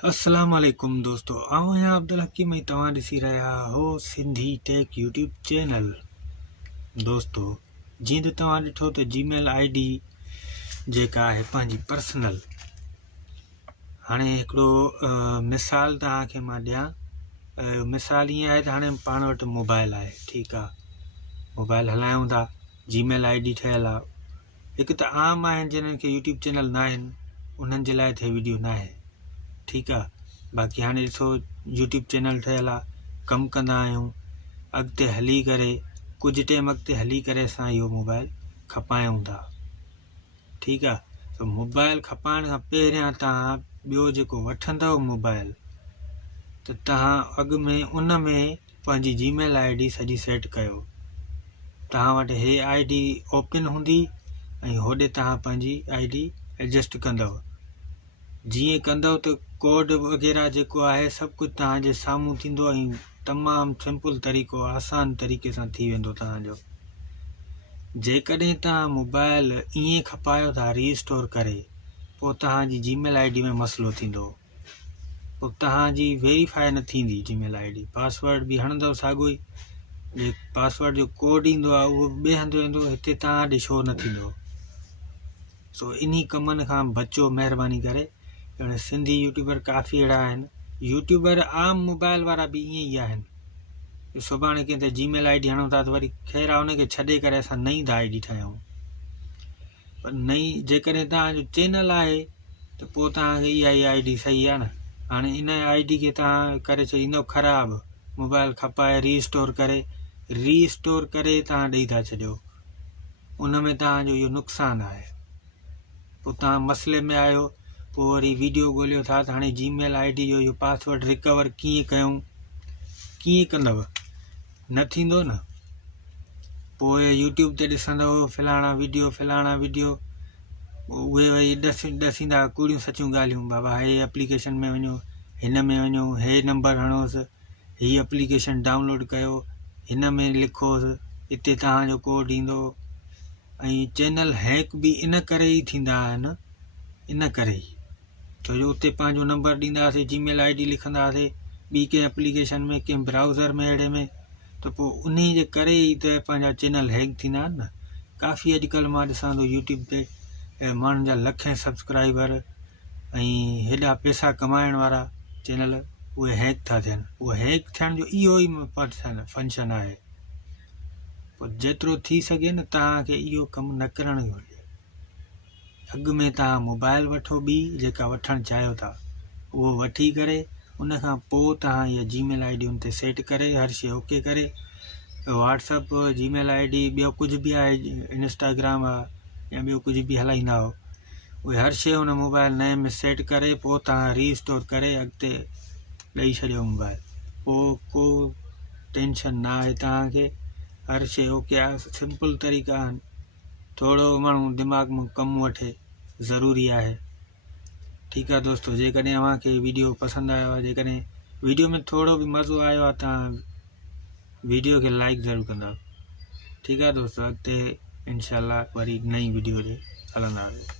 अस्सलाम वालेकुम दोस्तों, आऊं आहियां अब्दुल हकीम ऐं तव्हां ॾिसी रहिया हो सिंधी टेक यूट्यूब चैनल। दोस्तों, जीअं त तव्हां ॾिठो त जीमेल ID जेका आहे पंहिंजी पर्सनल, हाणे हिकिड़ो मिसाल तव्हांखे मां ॾियां। मिसाल ईअं आहे त हाणे पाण वटि मोबाइल आहे, ठीकु आहे, मोबाइल हलायूं था, जीमेल ID ठहियलु आहे। हिकु त आम आहिनि जिन्हनि खे यूट्यूब चैनल न आहिनि, उन्हनि जे लाइ थिए वीडियो न आहे, ठीकु आहे। बाक़ी हाणे ॾिसो यूट्यूब चैनल ठहियलु आहे, कमु कंदा आहियूं, अॻिते हली करे कुझु टाइम अॻिते हली करे असां इहो मोबाइल खपायूं था, ठीकु आहे। त मोबाइल खपाइण खां पहिरियां तव्हां ॿियो जेको वठंदव मोबाइल, त तव्हां अॻु में उन में पंहिंजी जीमेल ID सॼी सेट कयो। तव्हां वटि हे ID ओपन हूंदी ऐं होॾे तव्हां पंहिंजी ID एडजस्ट कंदव। जीअं कंदव त कोड वग़ैरह जेको आहे सभु कुझु तव्हांजे साम्हूं थींदो ऐं तमामु सिंपल तरीक़ो, आसान तरीक़े सां थी वेंदो तव्हांजो। जेकॾहिं तव्हां मोबाइल ईअं खपायो था रीस्टोर करे, पोइ तव्हांजी जीमेल ID में मसइलो थींदो, पोइ तव्हांजी वेरीफाई न थींदी जीमेल ID। पासवर्ड बि हणंदव साॻियो ई, जे पासवर्ड जो कोड ईंदो आहे उहो ॿिए हंधि वेंदो, हिते तव्हां ॾे शो न थींदो। सो इन्ही कमनि खां बचो महिरबानी करे। हाणे सिंधी यूट्यूबर काफ़ी अहिड़ा आहिनि, यूट्यूबर आम मोबाइल वारा बि ईअं ई आहिनि। सुभाणे कंहिं ते जीमेल ID हणूं था त वरी ख़ैरु आहे उनखे छॾे करे असां नई था ID ठाहियूं। पर नई जेकॾहिं तव्हांजो चैनल आहे त पोइ तव्हांखे इहा ID सही आहे न। हाणे इन ID खे तव्हां करे छॾींदव ख़राबु, मोबाइल खपाए रीस्टोर करे तव्हां ॾेई था छॾियो, उन में तव्हांजो इहो नुक़सानु आहे। पोइ तव्हां मसइले में आहियो, पोइ वरी वीडियो ॻोल्हियो था त हाणे जीमेल ID जो इहो पासवर्ड रिकवर कीअं कयूं, कीअं कंदव, न थींदो न। पोइ यूट्यूब ते ॾिसंदव फलाणा वीडियो, उहे वरी ॾसींदा कूड़ियूं सचियूं ॻाल्हियूं, बाबा हे एप्लीकेशन में वञो, हिन में वञो, हे नंबर हणोसि, हीअ एप्लीकेशन डाउनलोड कयो, हिन में लिखोसि, हिते तव्हांजो कोड ईंदो। ऐं चैनल हैक बि इन करे ई थींदा आहिनि, इन करे ई, छो जो उते पंहिंजो नंबर ॾींदासीं, जीमेल ID लिखंदासीं ॿी कंहिं एप्लीकेशन में, कंहिं ब्राउज़र में, अहिड़े में, त पोइ उन जे करे ई त पंहिंजा चैनल हैक थींदा आहिनि न। काफ़ी अॼुकल्ह मां ॾिसां थो यूट्यूब ते माण्हुनि जा लखें सब्सक्राइबर ऐं हेॾा पैसा कमाइण वारा चैनल, उहे हैक था थियनि। उहे हैक थियण जो इहो ई फंक्शन आहे। पोइ जेतिरो थी सघे न तव्हांखे इहो कमु न करणु घुरिजे। अॻु में तव्हां मोबाइल वठो, ॿी जेका वठणु चाहियो था उहो वठी करे, उन खां पोइ तव्हां इहा जीमेल ID उन ते सेट करे, हर शइ ओके करे, व्हाट्सअप, जीमेल ID, ॿियो कुझु बि आहे, इंस्टाग्राम आहे या ॿियो कुझु बि हलाईंदा हो, उहे हर शइ हुन मोबाइल नए में सेट करे पोइ तव्हां रीस्टोर करे अॻिते ॾेई छॾियो मोबाइल। पोइ को टेंशन न आहे तव्हांखे, हर शइ ओके आहे, सिंपल तरीक़ा आहिनि। थोरो माण्हू दिमाग़ में कमु वठे, ज़रूरी आहे, ठीकु आहे दोस्तों। जेकॾहिं अव्हांखे वीडियो पसंदि आयो आहे, जेकॾहिं वीडियो में थोरो बि मज़ो आयो आहे, तव्हां वीडियो खे लाइक ज़रूरु कंदा, ठीकु आहे दोस्तों। अॻिते इंशाल्लाह वरी नई वीडियो ॾे हलंदासीं।